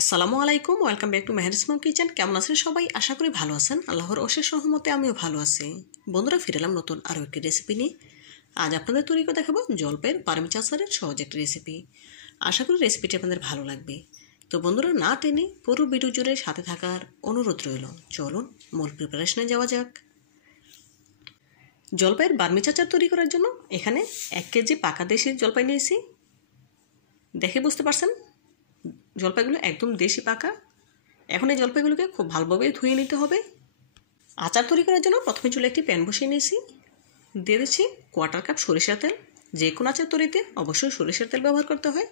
আসসালামু আলাইকুম, welcome back to Meheri's mom kitchen. কেমন আছেন সবাই? আশা করি ভালো আছেন। আল্লাহর অশেষ রহমতে আমিও ভালো আছি। বন্ধুরা, ফিরে এলাম নতুন আরও একটি রেসিপি নিয়ে। আজ আপনাদের তৈরি করে দেখাবো জলপাইয়ের পারমিচ আচারের সহজ একটি রেসিপি। আশা করি রেসিপিটি আপনাদের ভালো লাগবে। তো বন্ধুরা, না টেনে পুরো ভিডিও জুড়ে সাথে থাকার অনুরোধ রইল। চলুন মূল প্রিপারেশনে যাওয়া যাক। জলপাইয়ের বার্মিচ আচার তৈরি করার জন্য এখানে 1 কেজি পাকা দেশি জলপাই নিয়েছি। দেখে বুঝতে পারছেন জলপাইগুলো একদম দেশি পাকা। এখন এই জলপাইগুলোকে খুব ভালোভাবে ধুয়ে নিতে হবে। আচার তৈরি করার জন্য প্রথমে চুলে একটি প্যান বসিয়ে নিয়েছি। দিয়ে দিচ্ছি 1/4 কাপ সরিষার তেল। যে কোনো আচার তৈরিতে অবশ্যই সরিষার তেল ব্যবহার করতে হয়।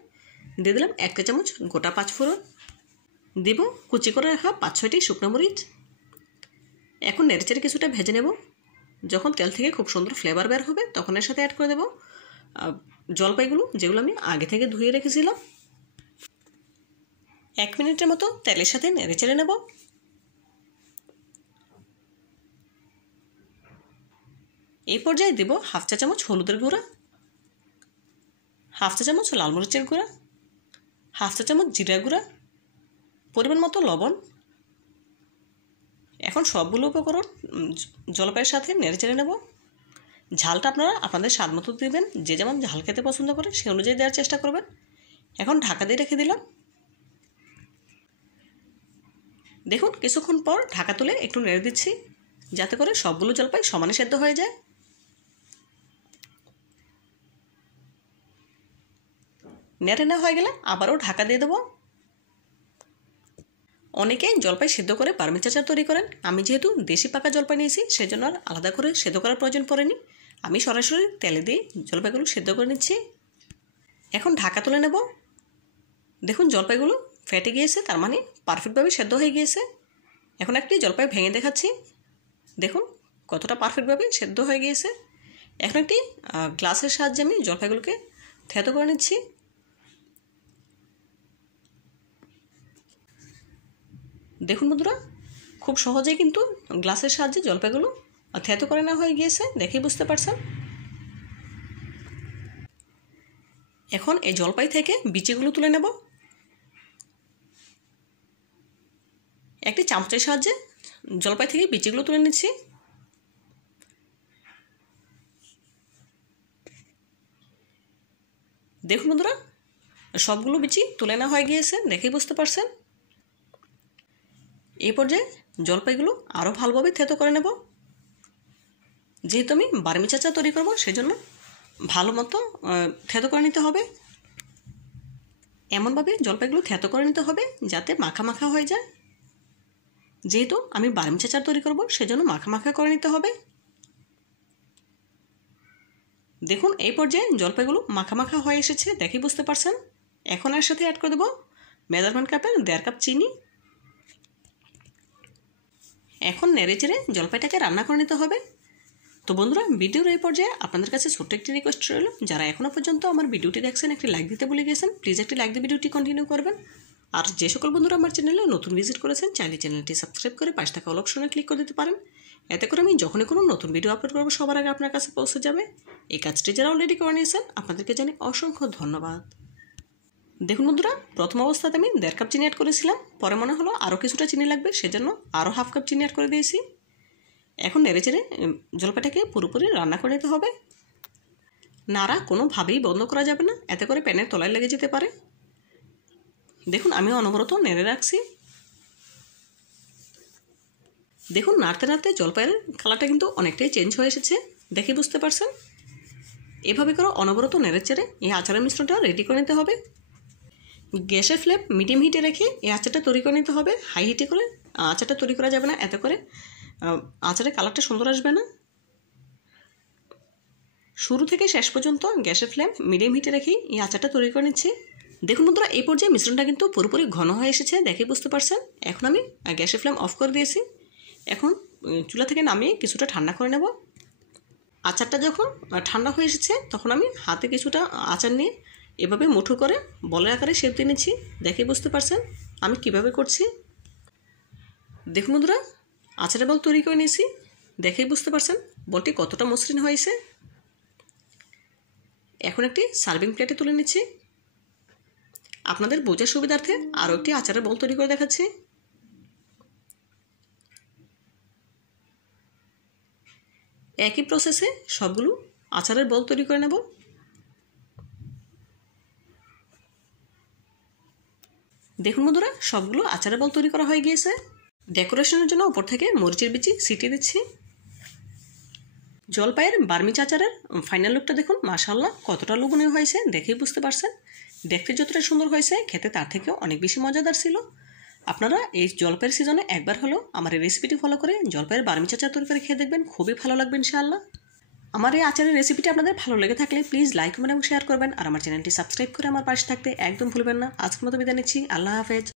দিয়ে দিলাম 1 চা চামচ গোটা 5 ফোড়ন। দিব কুচি করে রাখা 5-6টি শুকনো মরিচ। এখন নেড়েচেড়ে কিছুটা ভেজে নেব। যখন তেল থেকে খুব সুন্দর ফ্লেভার বের হবে তখন এর সাথে অ্যাড করে দেব জলপাইগুলো, যেগুলো আমি আগে থেকে ধুয়ে রেখেছিলাম। 1 মিনিটের মতো তেলের সাথে নেড়েচেড়ে নেব। এই পর্যায়ে দেব 1/2 চা চামচ হলুদের গুঁড়া, 1/2 চা চামচ লাল মরিচের গুঁড়া, 1/2 চা চামচ জিরা গুঁড়া, পরিমাণ মতো লবণ। এখন সবগুলো উপকরণ জলপাইয়ের সাথে নেড়েচেড়ে নেব। ঝালটা আপনারা আপনাদের স্বাদ মতো দেবেন। যে যেমন ঝাল খেতে পছন্দ করে সে অনুযায়ী দেওয়ার চেষ্টা করবেন। এখন ঢাকা দিয়ে রেখে দিলাম। দেখুন কিছুক্ষণ পর ঢাকা তুলে একটু নেড়ে দিচ্ছি, যাতে করে সবগুলো জলপাই সমানে সেদ্ধ হয়ে যায়। নেড়ে নেওয়া হয়ে গেলে আবারও ঢাকা দিয়ে দেবো। অনেকে জলপাই সেদ্ধ করে পারমিচ আচার তৈরি করেন। আমি যেহেতু দেশি পাকা জলপাই নিয়েছি সেজন্য আর আলাদা করে সেদ্ধ করার প্রয়োজন পড়েনি। আমি সরাসরি তেলে দিয়ে জলপাইগুলো সেদ্ধ করে নিচ্ছি। এখন ঢাকা তুলে নেব। দেখুন জলপাইগুলো ফেটে গিয়েছে, তার মানে পারফেক্টভাবে সেদ্ধ হয়ে গিয়েছে। এখন একটি জলপাই ভেঙে দেখাচ্ছি। দেখুন কতটা পারফেক্টভাবে সেদ্ধ হয়ে গিয়েছে। এখন একটি গ্লাসের সাহায্যে আমি জলপাইগুলোকে থেতো করে নিচ্ছি। দেখুন বন্ধুরা, খুব সহজেই কিন্তু গ্লাসের সাহায্যে জলপাইগুলো থেতো করে নেওয়া হয়ে গিয়েছে, দেখেই বুঝতে পারছেন। এখন এই জলপাই থেকে বিচিগুলো তুলে নেব। একটি চামচের সাহায্যে জলপাই থেকে বিচিগুলো তুলে নিচ্ছি। দেখুন বন্ধুরা, সবগুলো বিচি তুলে নেওয়া হয়ে গিয়েছে, দেখেই বুঝতে পারছেন। এই পর্যায়ে জলপাইগুলো আরও ভালোভাবে থেতো করে নেব। যেহেতু আমি বার্মিচ আচার তৈরি করব সেজন্য ভালো মতো থেতো করে নিতে হবে। এমনভাবে জলপাইগুলো থেতো করে নিতে হবে যাতে মাখা মাখা হয়ে যায়। যেহেতু আমি বার্মিচ আচার তৈরি করব সেজন্য মাখা মাখা করে নিতে হবে। দেখুন এই পর্যায়ে জলপাইগুলো মাখা মাখা হয়ে এসেছে, দেখেই বুঝতে পারছেন। এখন এর সাথে অ্যাড করে দেব মেজারমেন্ট কাপের 1.5 কাপ চিনি। এখন নেড়েচেড়ে জলপাইটাকে রান্না করে নিতে হবে। তো বন্ধুরা, ভিডিওর এই পর্যায়ে আপনাদের কাছে ছোট্ট একটি রিকোয়েস্ট রইল, যারা এখনও পর্যন্ত আমার ভিডিওটি দেখছেন একটি লাইক দিতে ভুলে গেছেন, প্লিজ একটি লাইক দিয়ে ভিডিওটি কন্টিনিউ করবেন। আর যে সকল বন্ধুরা আমার চ্যানেলে নতুন ভিজিট করেছেন চাইলে চ্যানেলটি সাবস্ক্রাইব করে পাশে থাকা অল অপশনে ক্লিক করে দিতে পারেন। এতে করে আমি যখনই কোনো নতুন ভিডিও আপলোড করবো সবার আগে আপনার কাছে পৌঁছে যাবে। এই কাজটি যারা অলরেডি করে নিয়েছেন আপনাদেরকে জানাই অসংখ্য ধন্যবাদ। দেখুন বন্ধুরা, প্রথম অবস্থাতে আমি 1.5 কাপ চিনি অ্যাড করেছিলাম, পরে মনে হলো আরও কিছুটা চিনি লাগবে, সেজন্য আরও 1/2 কাপ চিনি অ্যাড করে দিয়েছি। এখন নেড়েচেড়ে জলপাইটাকে পুরোপুরি রান্না করে নিতে হবে। নাড়া কোনোভাবেই বন্ধ করা যাবে না, এতে করে প্যানের তলায় লেগে যেতে পারে। দেখুন আমি অনবরত নেড়ে রাখছি। দেখুন নাড়তে নাড়তে জলপাইয়ের কালারটা কিন্তু অনেকটাই চেঞ্জ হয়ে এসেছে, দেখে বুঝতে পারছেন। এভাবে করে অনবরত নেড়েচেড়ে এই আচারের মিশ্রণটা রেডি করে নিতে হবে। গ্যাসের ফ্লেম মিডিয়াম হিটে রেখে এই আচারটা তৈরি করে নিতে হবে। হাই হিটে করে আচারটা তৈরি করা যাবে না, এতে করে আচারের কালারটা সুন্দর আসবে না। শুরু থেকে শেষ পর্যন্ত গ্যাসের ফ্লেম মিডিয়াম হিটে রেখেই এই আচারটা তৈরি করে নিচ্ছি। দেখুন বন্ধুরা, এই পর্যায়ে মিশ্রণটা কিন্তু পুরোপুরি ঘন হয়ে এসেছে, দেখে বুঝতে পারছেন। এখন আমি গ্যাসের ফ্লেম অফ করে দিয়েছি। এখন চুলা থেকে নামিয়ে কিছুটা ঠান্ডা করে নেব। আচারটা যখন ঠান্ডা হয়ে এসেছে তখন আমি হাতে কিছুটা আচার নিয়ে এভাবে মুঠো করে বলের আকারে শেপ দিয়ে নিচ্ছি, দেখে বুঝতে পারছেন আমি কিভাবে করছি। দেখুন বন্ধুরা, আচারের বল তৈরি করে নিয়েছি, দেখেই বুঝতে পারছেন বলটি কতটা মসৃণ হয়েছে। এখন একটি সার্ভিং প্লেটে তুলে নিচ্ছি। আপনাদের বোঝার সুবিধার্থে আরও একটি আচারের বোল তৈরি করে দেখাচ্ছি। একই প্রসেসে সবগুলো আচারের বোল তৈরি করে নেব। দেখুন বন্ধুরা, সবগুলো আচারের বোল তৈরি করা হয়ে গিয়েছে। ডেকোরেশনের জন্য উপর থেকে মরিচের বিচি ছিটিয়ে দিচ্ছি। জলপাইয়ের বার্মিজ আচারের ফাইনাল লুকটা দেখুন, মাশাআল্লাহ কতটা লোভনীয় হয়েছে দেখেই বুঝতে পারছেন। দেখতে যতটা সুন্দর হয়েছে খেতে তার থেকেও অনেক বেশি মজাদার ছিল। আপনারা এই জলপাইয়ের সিজনে একবার হলেও আমার এই রেসিপিটি ফলো করে জলপাইয়ের বার্মিজ আচার তৈরি করে খেয়ে দেখবেন, খুবই ভালো লাগবে ইনশাআল্লাহ। আমার এই আচারের রেসিপিটি আপনাদের ভালো লেগে থাকলে প্লিজ লাইক কমেন্ট এবং শেয়ার করবেন, আর আমার চ্যানেলটি সাবস্ক্রাইব করে আমার পাশে থাকতে একদম ভুলবেন না। আজকের মতো বিদায় নিচ্ছি, আল্লাহ হাফেজ।